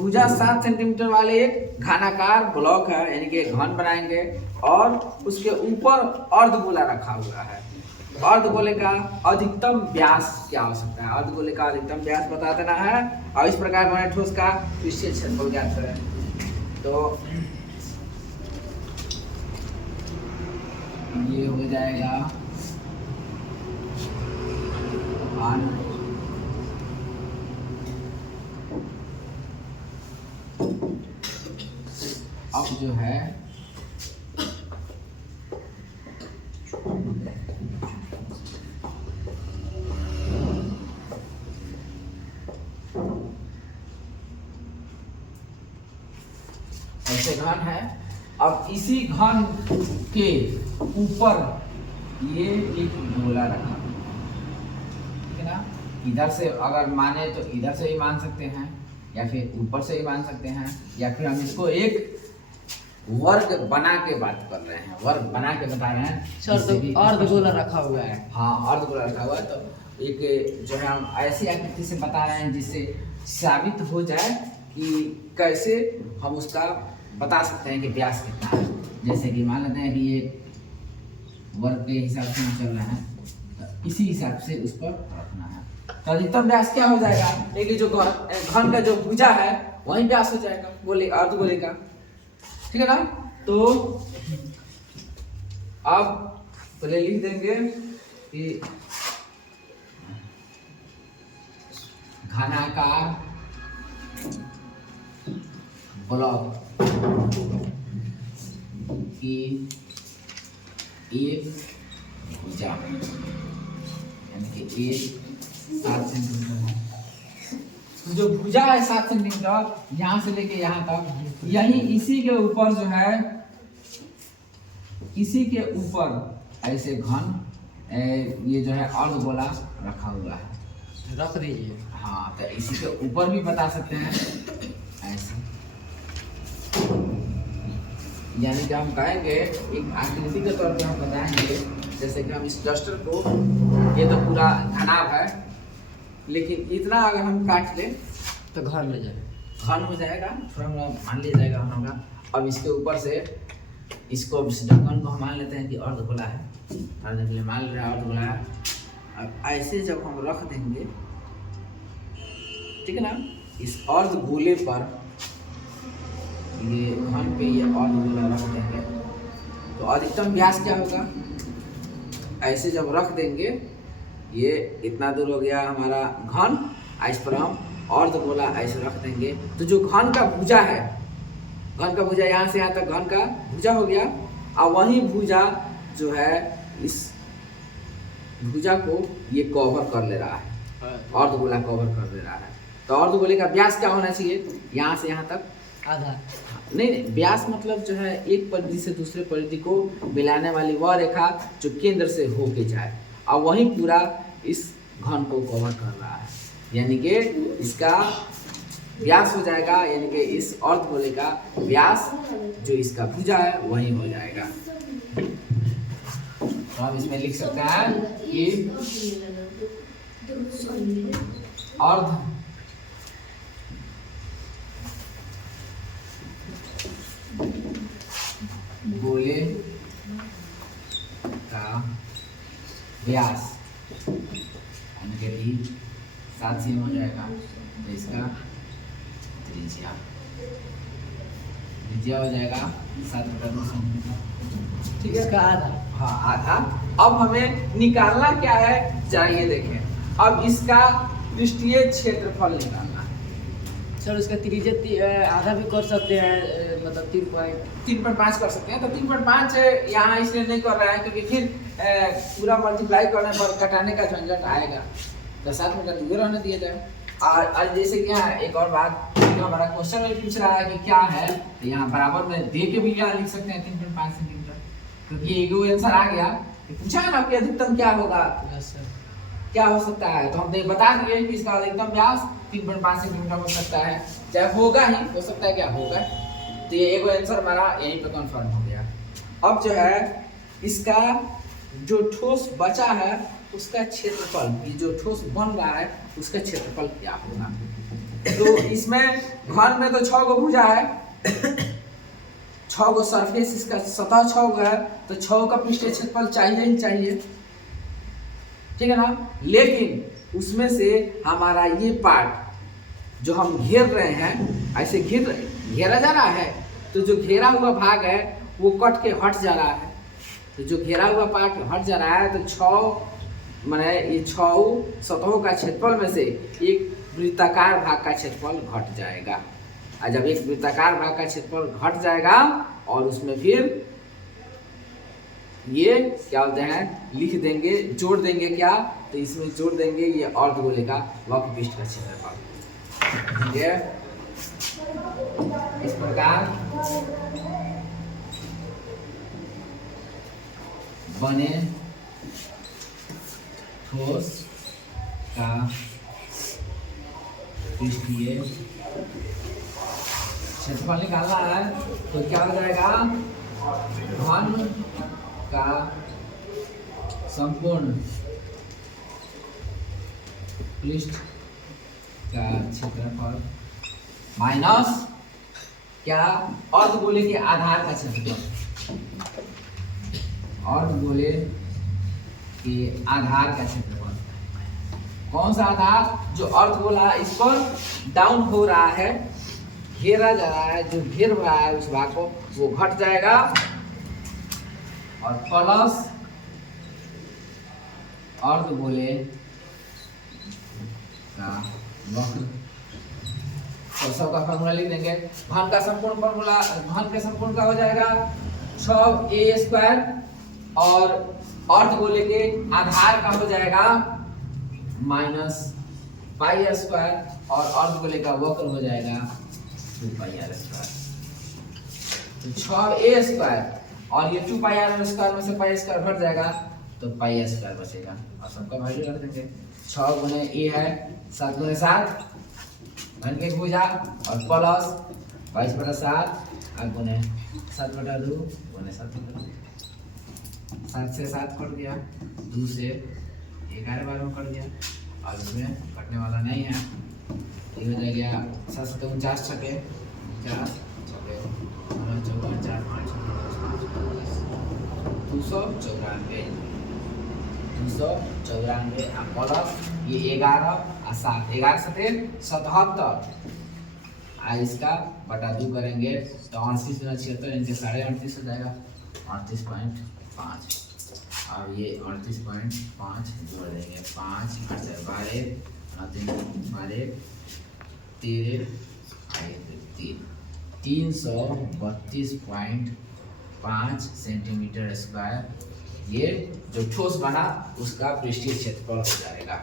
भुजा 7 सेंटीमीटर वाले एक घनाकार ब्लॉक है, यानी कि एक घन बनाएंगे और उसके ऊपर अर्धगोला रखा हुआ है। अर्धगोले का अधिकतम व्यास क्या हो सकता है? अर्धगोले का अधिकतम व्यास बता देना है और इस प्रकार बने ठोस का पृष्ठीय क्षेत्रफल ज्ञात करें। तो ये हो जाएगा अब जो है ऐसे घन है। अब इसी घन के ऊपर ये एक गोला रखा, ठीक है ना। इधर से अगर माने तो इधर से भी मान सकते हैं या फिर ऊपर से भी मान सकते हैं, या फिर हम इसको एक वर्ग बना के बात कर रहे हैं, वर्ग बना के बता रहे हैं। अर्धगोला रखा हुआ है। हाँ, अर्धगोला रखा हुआ है। तो एक जो है हम ऐसी आकृति से बता रहे हैं जिससे साबित हो जाए कि कैसे हम उसका बता सकते हैं कि व्यास कितना है। जैसे कि मान लेते हैं कि ये वर्ग के हिसाब से हम चल रहे हैं, तो इसी हिसाब से उस पर रखना है। तो अधिकतम व्यास क्या हो जाएगा? एक जो घन का जो भुजा है वही व्यास हो जाएगा गोले अर्धगोले का, ठीक है ना। तो अब पहले लिख देंगे कि घनाकार ब्लॉक की एक भुजा, यानी कि एक 7 सेंटीमीटर है। तो जो भुजा है 7 सेंटीमीटर, यहाँ से लेके यहाँ तक, यही इसी के ऊपर जो है, इसी के ऊपर ऐसे घन ये जो है अर्धगोला रखा हुआ है, रख दीजिए। हाँ, तो इसी के ऊपर भी बता सकते हैं ऐसे, यानी कि हम कहेंगे एक आकृति के तौर पे हम बताएंगे। जैसे कि हम इस डस्टर को, ये तो पूरा घनाभ है, लेकिन इतना अगर हम काट लें तो घन ले जाए, घन हो जाएगा, थोड़ा मान लिया जाएगा घन होगा। अब इसके ऊपर से इसको ढक्कन को हम मान लेते हैं कि अर्धगोला है, अर्धगोला मान ले रहे हैं अर्धगोला है। अब ऐसे जब हम रख देंगे, ठीक है ना, इस अर्धगोले पर ये घन पे ये अर्धगोला रख देंगे, तो अधिकतम व्यास क्या होगा? ऐसे जब रख देंगे, ये इतना दूर हो गया हमारा घन, इस पर हम अर्धगोला ऐसे रख देंगे, तो जो घन का भुजा है, घन का भुजा यहाँ से यहाँ तक घन का भुजा हो गया, और वही भुजा जो है इस भुजा को ये कवर कर ले रहा है, अर्धगोला कवर कर ले रहा है। तो अर्धगोले का व्यास क्या होना चाहिए? यहाँ से यहाँ तक आधा, नहीं, व्यास मतलब जो है एक परिधि से दूसरे परिधि को मिलाने वाली वह रेखा जो केंद्र से होके जाए, और वही पूरा इस घन को कवर कर रहा है, यानी कि इसका व्यास हो जाएगा, यानी कि इस अर्धगोले का व्यास जो इसका भुजा है वही हो जाएगा। तो हम इसमें लिख सकते हैं कि अर्ध गोले का व्यास यानी कि 7 सेमी हो जाएगा, तो इसका त्रिज्या हो जाएगा 7 सेंटीमीटर, ठीक है। इसका आधा, हाँ, आधा। अब हमें निकालना क्या है, चाहिए देखें। अब इसका पृष्ठीय क्षेत्रफल निकालना है। सर उसका त्रिज्या आधा भी कर सकते हैं, मतलब 3.5 कर सकते हैं। तो 3.5 यहाँ इसलिए नहीं कर रहा है क्योंकि फिर पूरा मल्टीप्लाई करने पर कटाने का झंझट आएगा, तो साथ में कंटिन्यू रहने दिया जाए। और जैसे कि यहाँ एक और बात, जो हमारा क्वेश्चन में पूछ रहा है कि क्या है, तो यहाँ बराबर में दे के भी यहाँ लिख सकते हैं 3.5 सेंटीमीटर, क्योंकि एक आंसर आ गया। पूछा है ना कि अधिकतम क्या होगा, क्या हो सकता है, तो हम बता दिए कि इसका अधिकतम व्यास 3.5 सेंटीमीटर हो सकता है, चाहे होगा ही, हो सकता है क्या होगा। तो ये एक आंसर हमारा यहीं पे कंफर्म हो गया। अब जो है इसका जो ठोस बचा है उसका क्षेत्रफल, ये जो ठोस बन रहा है उसका क्षेत्रफल क्या होगा। तो इसमें घन में तो 6 गो भुजा है, 6 गो सरफेस, इसका सतह 6 गो है, तो 6 का पृष्ठीय क्षेत्रफल चाहिए ही चाहिए, ठीक है ना। लेकिन उसमें से हमारा ये पार्ट जो हम घेर रहे हैं, ऐसे घेरा जा रहा है, तो जो घेरा हुआ भाग है वो कट के हट जा रहा है। तो जो घेरा हुआ पार्ट हट जा रहा है, तो 6 माने ये 6 सतहों का क्षेत्रफल में से एक वृत्ताकार भाग का क्षेत्रफल घट जाएगा। और जब एक वृत्ताकार भाग का क्षेत्रफल घट जाएगा और उसमें फिर ये क्या बोलते हैं, लिख देंगे, जोड़ देंगे क्या, तो इसमें जोड़ देंगे ये अर्धगोले का वक्र पृष्ठ का क्षेत्रफल। ये इस प्रकार बने ठोस का पृष्ठीय क्षेत्रफल निकालना है, तो क्या हो जाएगा, घन का संपूर्ण पृष्ठ का क्षेत्रफल माइनस क्या, अर्धगोले के आधार का क्षेत्रफल, अर्धगोले के आधार का क्षेत्रफल। कौन सा आधार, जो अर्धगोला इस पर डाउन हो रहा है, घेरा जा रहा है, जो घेर रहा है उस भाग को, वो घट जाएगा, और प्लस अर्धगोले का वक्र। तो सबका फॉर्मूला लिख देंगे। घन का संपूर्ण फॉर्मूला, घन के संपूर्ण का हो जाएगा 6a² और अर्धगोले के आधार का हो जाएगा -πr² और अर्धगोले का वक्र हो जाएगा 2πr²। तो 6a² और ये 2πr² में से πr² घट जाएगा, तो πr² बचेगा, और सबका वैल्यू रख देंगे। 6 गुने a है, 7 गुने 7 घन के भुजा, और प्लस 22/7 और गुने 7/2 गुने 7/2। 7 से 7 कट गया, 2 से 11 बार में कट गया, और इसमें कटने वाला नहीं है। ये हो जाएगा 7 7 49 छके 50 छके 54 4 5 294 प्लस ये 11 और 7, 11 7 77, और इसका बटा 2 करेंगे तो 38 गुना 76 इनके 38.5 हो जाएगा, 38.5। अब ये 38.5 जोड़ देंगे, 5 8 4 12 12 13 332.5 सेंटीमीटर स्क्वायर ये जो ठोस बना उसका पृष्ठीय क्षेत्रफल हो जाएगा।